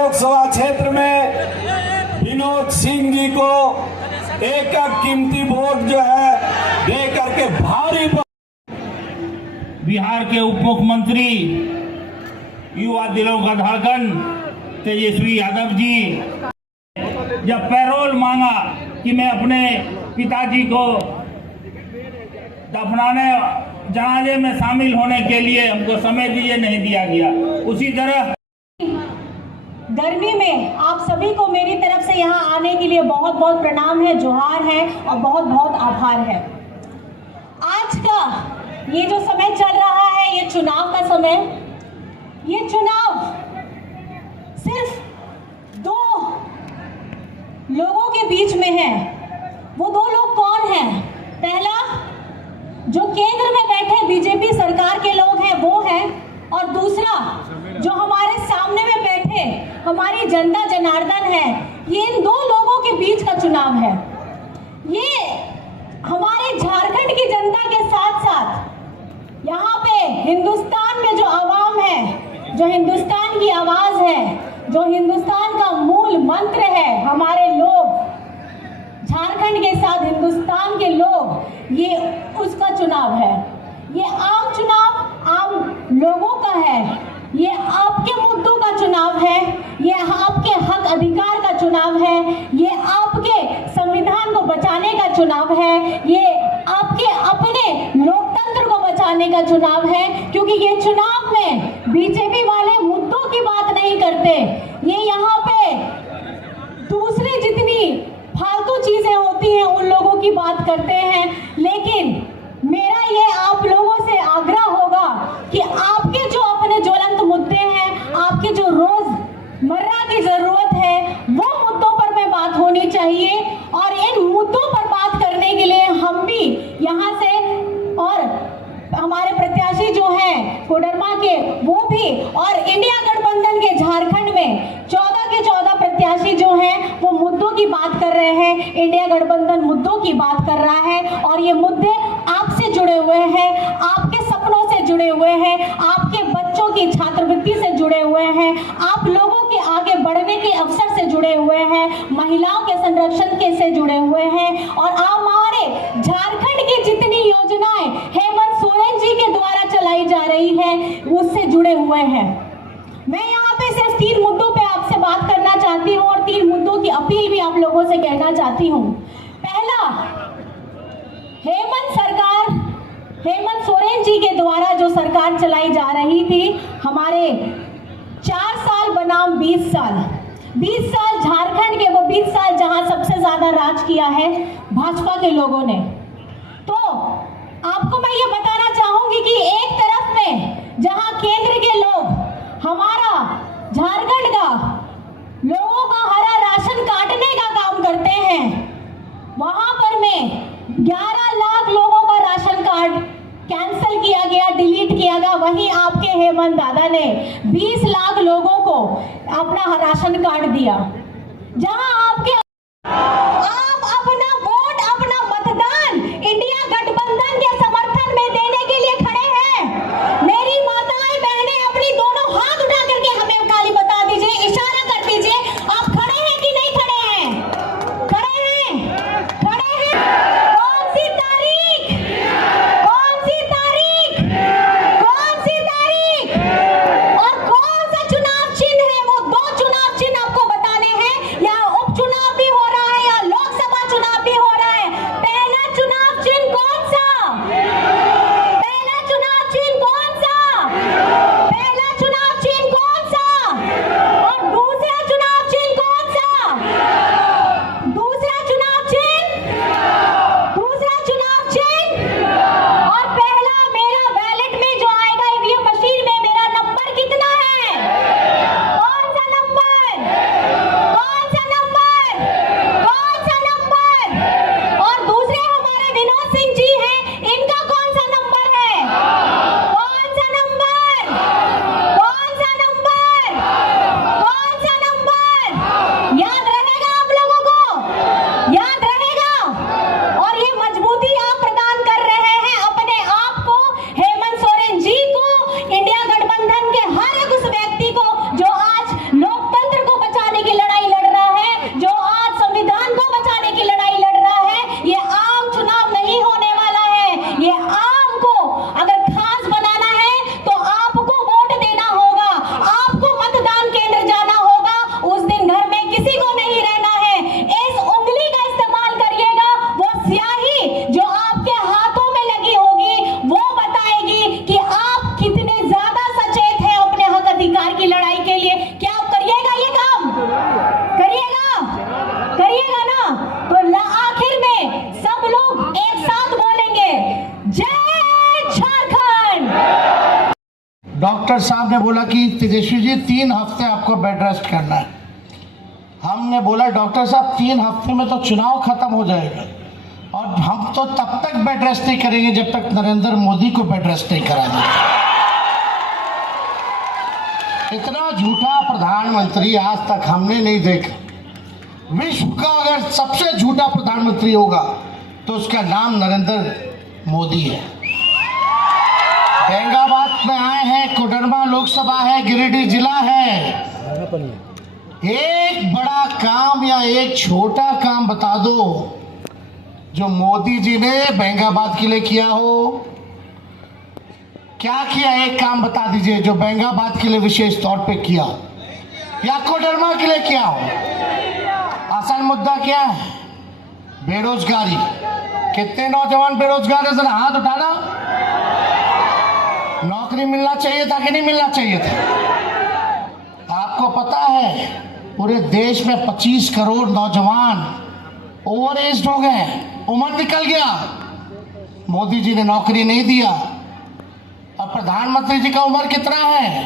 लोकसभा क्षेत्र में विनोद सिंह जी को एक कीमती वोट जो है दे करके भारी। बिहार के उप मुख्यमंत्री युवा दिलों का धड़कन तेजस्वी यादव जी जब पैरोल मांगा कि मैं अपने पिताजी को दफनाने जनाजे में शामिल होने के लिए हमको समय दीजिए, नहीं दिया गया। उसी तरह गर्मी में आप सभी को मेरी तरफ से यहाँ आने के लिए बहुत बहुत प्रणाम है, जोहार है और बहुत बहुत आभार है। आज का ये जो समय चल रहा है, ये चुनाव का समय, ये चुनाव सिर्फ दो लोगों के बीच में है। वो दो लोग कौन हैं? पहला, जो केंद्र में बैठे बीजेपी सरकार के लोग हैं वो हैं, और दूसरा जो हमारे सामने में बैठे हमारी जनता जनार्दन है। ये इन दो लोगों के बीच का चुनाव है। ये हमारे झारखंड की जनता के साथ साथ यहाँ पे हिंदुस्तान में जो आवाम है, जो हिंदुस्तान की आवाज है, जो हिंदुस्तान का मूल मंत्र है, हमारे लोग झारखंड के साथ हिंदुस्तान के लोग, ये उसका चुनाव है। ये आम चुनाव आम लोगों का है। ये आपके मुद्दों का चुनाव है। ये आपके हक अधिकार का चुनाव है। ये आपके संविधान को बचाने का चुनाव है। ये आपके अपने लोकतंत्र को बचाने का चुनाव है। क्योंकि ये चुनाव में बीजेपी वाले मुद्दों की बात नहीं करते। ये यहाँ पे दूसरी जितनी फालतू चीजें होती हैं उन लोगों की बात करते हैं। लेकिन मेरा ये आप लोगों से आग्रह होगा कि आपके जो अपने ज्वलंत मुद्दे हैं, आपके जो रोजमर्रा की जरूरत है, वो मुद्दों पर में बात होनी चाहिए। और इन मुद्दों पर बात करने के लिए हम भी यहाँ से, और हमारे प्रत्याशी जो हैं कोडरमा के वो भी, और इंडिया गठबंधन के झारखंड में 14 के 14 प्रत्याशी जो हैं वो मुद्दों की बात कर रहे हैं। इंडिया गठबंधन मुद्दों की बात कर रहा है, और ये मुद्दे आपसे जुड़े हुए हैं, आपके सपनों से जुड़े हुए हैं, आपके बच्चों की छात्रवृत्ति से जुड़े हुए हैं, आप लोगों के आगे बढ़ने के अवसर से जुड़े हुए हैं, महिलाओं के संरक्षण के से जुड़े हुए हैं, और हमारे झारखंड की जितनी योजनाएं हेमंत सोरेन जी के द्वारा चलाई जा रही है उससे जुड़े हुए हैं। मैं यहाँ पे सिर्फ 3 मुद्दों पे आपसे बात करना चाहती हूँ, और 3 मुद्दों की अपील भी आप लोगों से कहना चाहती हूँ। पहला, हेमंत सोरेन जी के द्वारा जो सरकार चलाई जा रही थी, हमारे 4 साल बनाम 20 साल झारखंड के, वो 20 साल जहां सबसे ज्यादा राज किया है भाजपा के लोगों ने। तो आपको मैं ये बताना चाहूंगी कि एक तरफ में जहां केंद्र के लोग हमारा झारखंड का लोगों का हरा राशन काटने का काम करते हैं, वहां पर में 11 लाख लोगों का राशन कार्ड कैंसिल किया गया, डिलीट किया गया। वहीं आपके हेमंत दादा ने 20 लाख लोगों को अपना राशन कार्ड दिया। जहां आपके आप अपना वोट, अपना मतदान इंडिया गठबंधन के समर्थन में देने के लिए खड़े हैं। मेरी माताएं बहनें अपनी दोनों हाथ उठा करके हमें काली बता दीजिए, इशारा कर दीजिए, आप खड़े हैं कि नहीं खड़े हैं? खड़े हैं, खड़े हैं। कौन सी तारीख? कौन सी तारीख? कौन सी तारीख? और कौन सा चुनाव चिन्ह है? वो 2 चुनाव चिन्ह आपको बताने हैं, या उपचुनाव करिएगा ना, तो आखिर में सब लोग एक साथ बोलेंगे जय झारखंड। डॉक्टर साहब ने बोला कि तेजस्वी जी 3 हफ्ते आपको बेड रेस्ट करना है। हमने बोला डॉक्टर साहब 3 हफ्ते में तो चुनाव खत्म हो जाएगा और हम तो तब तक बेड रेस्ट नहीं करेंगे जब तक नरेंद्र मोदी को बेड रेस्ट नहीं करा देंगे। इतना झूठा प्रधानमंत्री आज तक हमने नहीं देखा। विश्व का अगर सबसे झूठा प्रधानमंत्री होगा तो उसका नाम नरेंद्र मोदी है। बेंगाबाद में आए हैं, कोडरमा लोकसभा है, गिरिडीह जिला है। एक बड़ा काम या एक छोटा काम बता दो जो मोदी जी ने बेंगाबाद के लिए किया हो। क्या किया, एक काम बता दीजिए जो बेंगाबाद के लिए विशेष तौर पे किया या कोडरमा के लिए किया हो। असल मुद्दा क्या है? बेरोजगारी। कितने नौजवान बेरोजगार है, जरा हाथ उठाना। नौकरी मिलना चाहिए था कि नहीं मिलना चाहिए था? आपको पता है पूरे देश में 25 करोड़ नौजवान ओवर एज हो गए, उम्र निकल गया। मोदी जी ने नौकरी नहीं दिया। और प्रधानमंत्री जी का उम्र कितना है?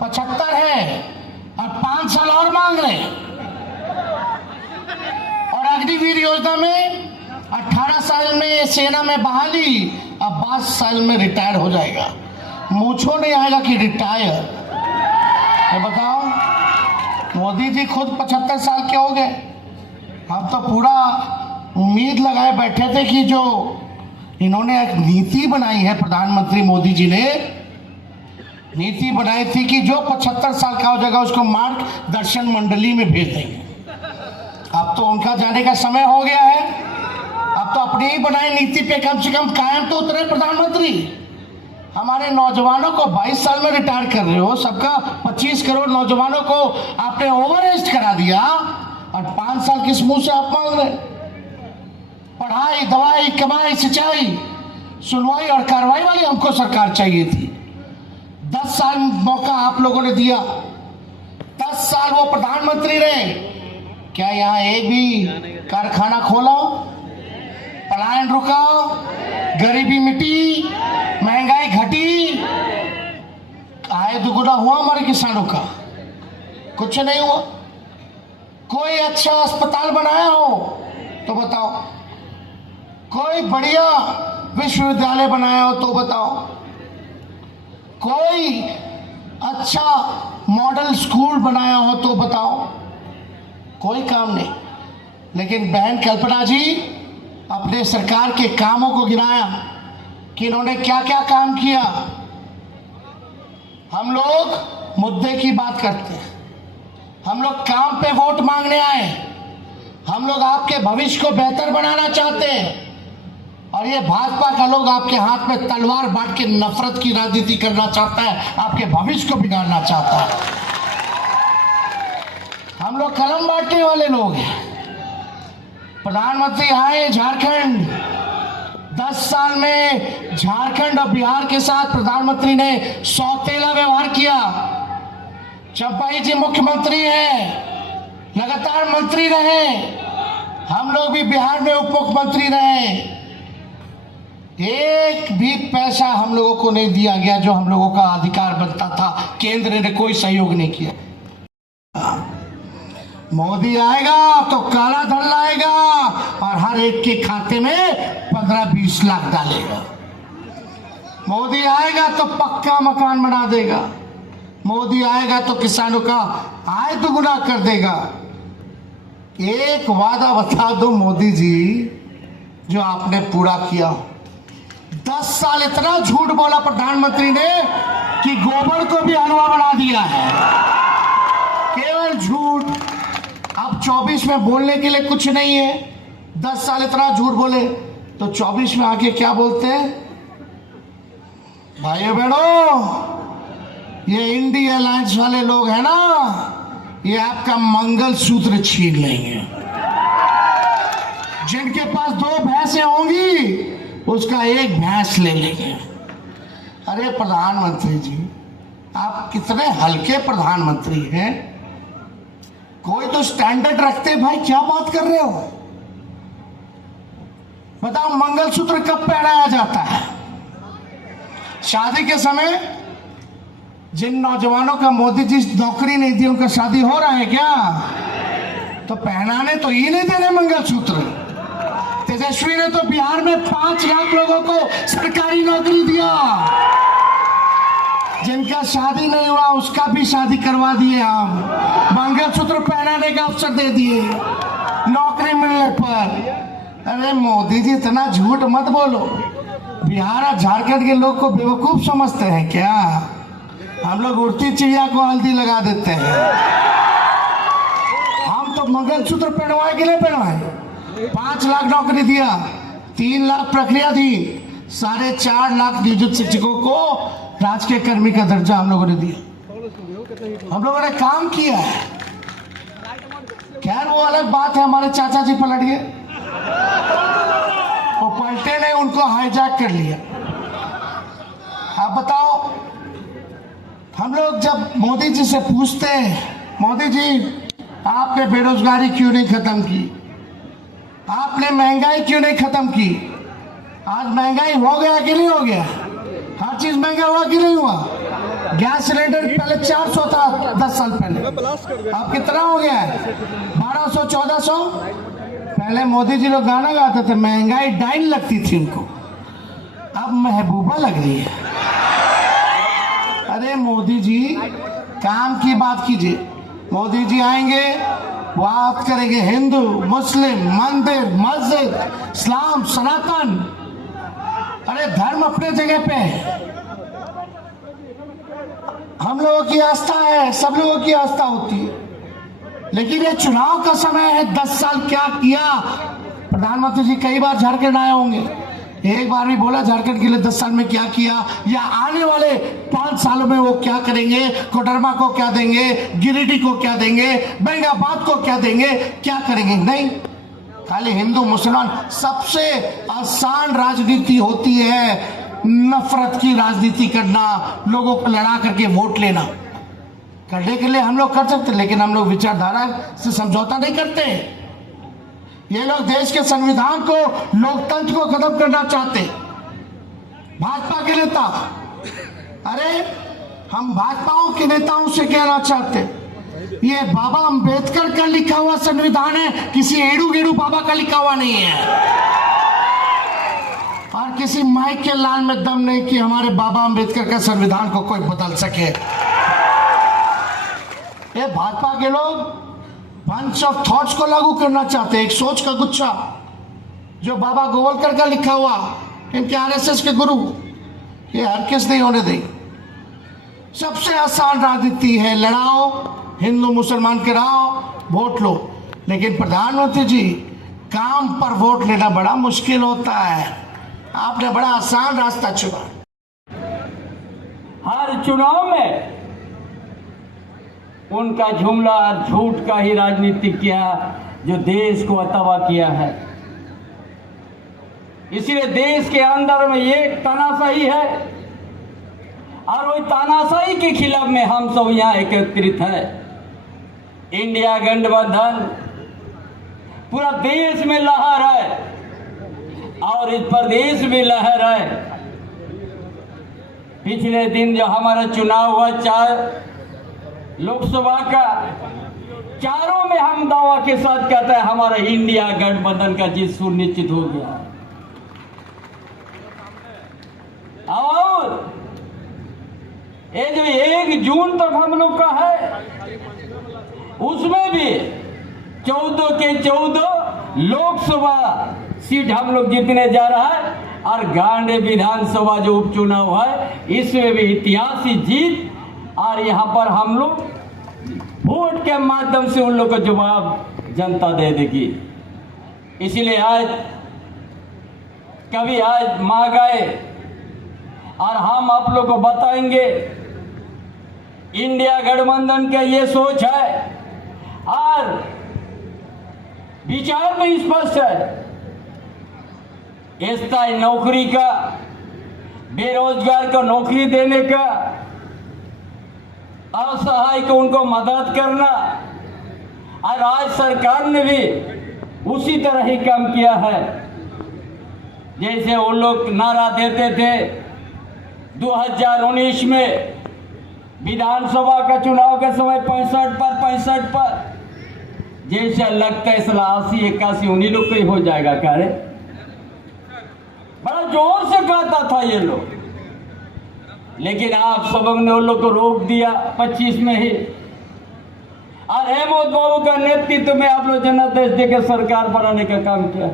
75 है और 5 साल और मांग रहे। और अग्निवीर योजना में 18 साल में सेना में बहाली, अब 22 साल में रिटायर हो जाएगा। मूछो नहीं आएगा कि रिटायर। ये बताओ, मोदी जी खुद 75 साल के हो गए। हम तो पूरा उम्मीद लगाए बैठे थे कि जो इन्होंने एक नीति बनाई है, प्रधानमंत्री मोदी जी ने नीति बनाई थी कि जो 75 साल का हो जाएगा उसको मार्गदर्शन मंडली में भेज देंगे। अब तो उनका जाने का समय हो गया है। अब तो अपनी ही बनाई नीति पे कम से कम कायम तो उतरे प्रधानमंत्री। हमारे नौजवानों को 22 साल में रिटायर कर रहे हो, सबका 25 करोड़ नौजवानों को आपने ओवर एज करा दिया और 5 साल किस मुंह से आप मांग रहे? पढ़ाई, दवाई, कमाई, सिंचाई, सुनवाई और कार्रवाई वाली हमको सरकार चाहिए थी। 10 साल मौका आप लोगों ने दिया, 10 साल वो प्रधानमंत्री रहे। क्या यहाँ एक भी कारखाना खोला, पलायन रुका, गरीबी मिटी, महंगाई घटी, आय दुगुना हुआ हमारे किसानों का? कुछ नहीं हुआ। कोई अच्छा अस्पताल बनाया हो तो बताओ, कोई बढ़िया विश्वविद्यालय बनाया हो तो बताओ, कोई अच्छा मॉडल स्कूल बनाया हो तो बताओ। कोई काम नहीं। लेकिन बहन कल्पना जी अपने सरकार के कामों को गिनाया कि इन्होंने क्या क्या काम किया। हम लोग मुद्दे की बात करते हैं, हम लोग काम पे वोट मांगने आए, हम लोग आपके भविष्य को बेहतर बनाना चाहते हैं। और ये भाजपा का लोग आपके हाथ में तलवार बांट के नफरत की राजनीति करना चाहता है, आपके भविष्य को बिगाड़ना चाहता है। हम लोग कलम बांटने वाले लोग हैं। प्रधानमंत्री आए झारखंड, 10 साल में झारखंड और बिहार के साथ प्रधानमंत्री ने सौतेला व्यवहार किया। चंपाई जी मुख्यमंत्री हैं, लगातार मंत्री रहे, हम लोग भी बिहार में उप मुख्यमंत्री रहे। एक भी पैसा हम लोगों को नहीं दिया गया जो हम लोगों का अधिकार बनता था। केंद्र ने कोई सहयोग नहीं किया। मोदी आएगा तो काला धन लाएगा और हर एक के खाते में 15-20 लाख डालेगा। मोदी आएगा तो पक्का मकान बना देगा। मोदी आएगा तो किसानों का आय दुगुना कर देगा। एक वादा बता दो मोदी जी जो आपने पूरा किया। 10 साल इतना झूठ बोला प्रधानमंत्री ने कि गोबर को भी हलवा बना दिया है। केवल झूठ। अब 24 में बोलने के लिए कुछ नहीं है। 10 साल इतना झूठ बोले तो 24 में आके क्या बोलते हैं? भाइयों बहनों, ये इंडिया अलायंस वाले लोग हैं ना, ये आपका मंगलसूत्र छीन लेंगे। जिनके पास 2 भैंसें होंगी उसका एक भैंस ले लेंगे। अरे प्रधानमंत्री जी, आप कितने हल्के प्रधानमंत्री हैं। कोई तो स्टैंडर्ड रखते भाई, क्या बात कर रहे हो? बताओ मंगलसूत्र कब पहनाया जाता है? शादी के समय। जिन नौजवानों का मोदी जी नौकरी नहीं दी उनका शादी हो रहा है क्या? तो पहनाने तो ही नहीं दे रहे मंगलसूत्र। तेजस्वी ने तो बिहार में 5 लाख लोगों को सरकारी नौकरी दिया। जिनका शादी नहीं हुआ उसका भी शादी करवा दिए हम, मंगलसूत्र पहनाने का अवसर दे दिए नौकरी मिलने पर। अरे मोदी जी इतना झूठ मत बोलो। बिहार और झारखंड के लोग को बेवकूफ समझते हैं क्या? हम लोग उड़ती चिड़िया को हल्दी लगा देते हैं। हम तो मंगलसूत्र पहनवाए कि नहीं पहनवाए? 5 लाख नौकरी दिया, 3 लाख प्रक्रिया दी, 4.5 लाख नियोजित शिक्षकों को राजकीय कर्मी का दर्जा हम लोगों ने दिया। हम लोगों ने काम किया है। खैर वो अलग बात है, हमारे चाचा जी पलट गए, वो पलटे ने उनको हाईजैक कर लिया। आप बताओ, हम लोग जब मोदी जी से पूछते हैं, मोदी जी आपने बेरोजगारी क्यों नहीं खत्म की, आपने महंगाई क्यों नहीं खत्म की? आज महंगाई हो गया कि नहीं हो गया? हर चीज महंगा हुआ कि नहीं हुआ? गैस सिलेंडर पहले 400 था 10 साल पहले, अब कितना हो गया है? 1200 1400। पहले मोदी जी लोग गाना गाते थे, महंगाई डाइन लगती थी उनको, अब महबूबा लग रही है। अरे मोदी जी काम की बात कीजिए। मोदी जी आएंगे, बात करेंगे हिंदू मुस्लिम, मंदिर मस्जिद, इस्लाम सनातन। अरे धर्म अपने जगह पे है, हम लोगों की आस्था है, सब लोगों की आस्था होती है। लेकिन ये चुनाव का समय है, 10 साल क्या किया? प्रधानमंत्री जी कई बार झारखंड आए होंगे, एक बार भी बोला झारखंड के लिए 10 साल में क्या किया, या आने वाले 5 सालों में वो क्या करेंगे, कोडरमा को क्या देंगे, गिरिडीह को क्या देंगे, बेंगाबाद को क्या देंगे, क्या करेंगे? नहीं, खाली हिंदू मुसलमान। सबसे आसान राजनीति होती है नफरत की राजनीति करना, लोगों को लड़ा करके वोट लेना। करने के लिए हम लोग कर सकते, लेकिन हम लोग विचारधारा से समझौता नहीं करते। ये लोग देश के संविधान को, लोकतंत्र को खत्म करना चाहते। भाजपा के नेता, अरे हम भाजपाओं के नेताओं से कहना चाहते, ये बाबा अंबेडकर का लिखा हुआ संविधान है, किसी एड़ू गेड़ू बाबा का लिखा हुआ नहीं है। और किसी माइक के लाल में दम नहीं कि हमारे बाबा अंबेडकर का संविधान को कोई बदल सके। ये भाजपा के लोग बंच ऑफ थॉट्स को लागू करना चाहते हैं, एक सोच का गुच्छा जो बाबा गोवलकर का लिखा हुआ, इनके आरएसएस के गुरु, ये हर किस नहीं होने देंगे। सबसे आसान राजनीति है, लड़ाओ, हिंदू मुसलमान कराओ, वोट लो। लेकिन प्रधानमंत्री जी, काम पर वोट लेना बड़ा मुश्किल होता है। आपने बड़ा आसान रास्ता चुना। हर चुनाव में उनका जुमला और झूठ का ही राजनीति किया, जो देश को तबाह किया है। इसलिए देश के अंदर में ये तानाशाही है, और वही तानाशाही के खिलाफ में हम सब यहाँ एकत्रित है। इंडिया गठबंधन पूरा देश में लहर है, और इस प्रदेश में लहर है। पिछले दिन जो हमारा चुनाव हुआ, 4 लोकसभा का, चारों में हम दावा के साथ कहते हैं हमारा इंडिया गठबंधन का जीत सुनिश्चित हो गया। और ये जो 1 जून तक हम लोग का है, उसमें भी 14 के 14 लोकसभा सीट हम लोग जीतने जा रहा है। और गांधी विधानसभा जो उपचुनाव है, इसमें भी ऐतिहासिक जीत, और यहाँ पर हम लोग वोट के माध्यम से उन लोग को जवाब जनता दे देगी। इसलिए आज महंगाई, और हम आप लोग को बताएंगे, इंडिया गठबंधन का ये सोच है और विचार में स्पष्ट है। स्थायी नौकरी का, बेरोजगार को नौकरी देने का, असहाय को उनको मदद करना, और आज सरकार ने भी उसी तरह ही काम किया है। जैसे वो लोग नारा देते थे 2019 में विधानसभा का चुनाव के समय 65 पर, जैसे लगता है 80-81 उन्हीं लोग को ही हो जाएगा। क्या रे, बड़ा जोर से कहता था ये लोग, लेकिन आप सब ने उन लोग को रोक दिया 25 में ही। और हेमंत बाबू का नेतृत्व में आप लोग जनादेश देकर सरकार बनाने का काम किया।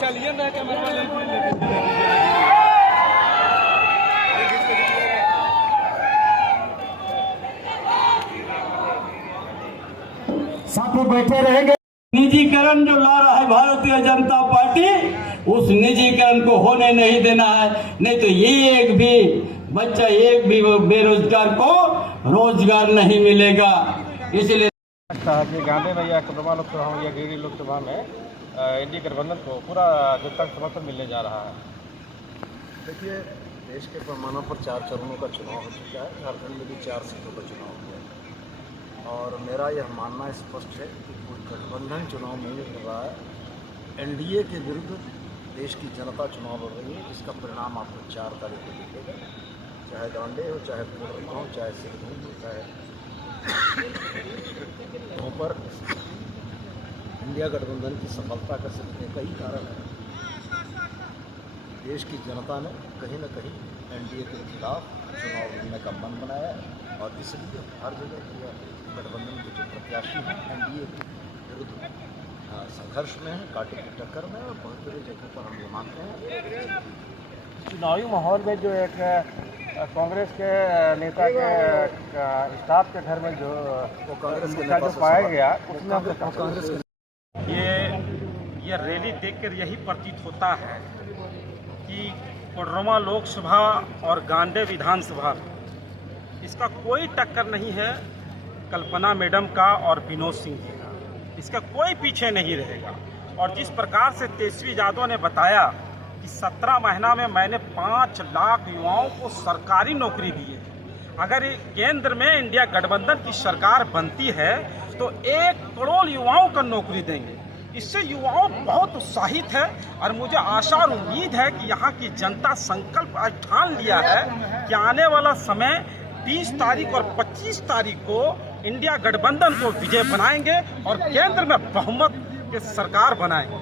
चलिए ना साथ में बैठे रहेंगे। निजीकरण जो ला रहा है भारतीय जनता पार्टी, उस निजीकरण को होने नहीं देना है। नहीं तो ये एक भी बच्चा, एक भी बेरोजगार को रोजगार नहीं मिलेगा। इसलिए गांधी भैया लोकसभा या गिरिडीह लोकसभा में एनडीए गठबंधन को पूरा जनता का समर्थन मिलने जा रहा है। देखिए, देश के पैमानों पर 4 चरणों का चुनाव हो चुका है। झारखंड में भी 4 सीटों का चुनाव हुआ है और मेरा यह मानना स्पष्ट है कि कोई गठबंधन चुनाव नहीं लड़ रहा है। एनडीए के विरुद्ध देश की जनता चुनाव लड़ रही है, जिसका परिणाम आपको 4 तारीख को दिखेगा। चाहे गांडे हो, चाहे कोडरमा हो, चाहे सिंहभूम हो, चाहे वहाँ पर इंडिया गठबंधन की सफलता का सिर्फ एक ही कारण है, देश की जनता ने कहीं न कहीं एनडीए के खिलाफ चुनाव लड़ने का मन बनाया है और इसलिए हर जगह गठबंधन के जो प्रत्याशी हैं एनडीए के विरुद्ध संघर्ष में हैं, कांटे की टक्कर में, और बहुत बड़ी जगह पर हम ये मानते हैं। चुनावी माहौल में जो एक कांग्रेस के नेता के स्टाफ के घर में जो कांग्रेस के जो पाया गया, उसमें कांग्रेस ये रैली देखकर यही प्रतीत होता है कि कोडरमा लोकसभा और गांडे विधानसभा इसका कोई टक्कर नहीं है कल्पना मैडम का और विनोद सिंह जी का। इसका कोई पीछे नहीं रहेगा। और जिस प्रकार से तेजस्वी यादव ने बताया कि 17 महीना में मैंने 5 लाख युवाओं को सरकारी नौकरी दी है, अगर केंद्र में इंडिया गठबंधन की सरकार बनती है तो 1 करोड़ युवाओं को नौकरी देंगे। इससे युवाओं बहुत उत्साहित है और मुझे आशा और उम्मीद है कि यहाँ की जनता संकल्प आज ठान लिया है कि आने वाला समय 20 तारीख और 25 तारीख को इंडिया गठबंधन को विजय बनाएंगे और केंद्र में बहुमत के सरकार बनाएंगे।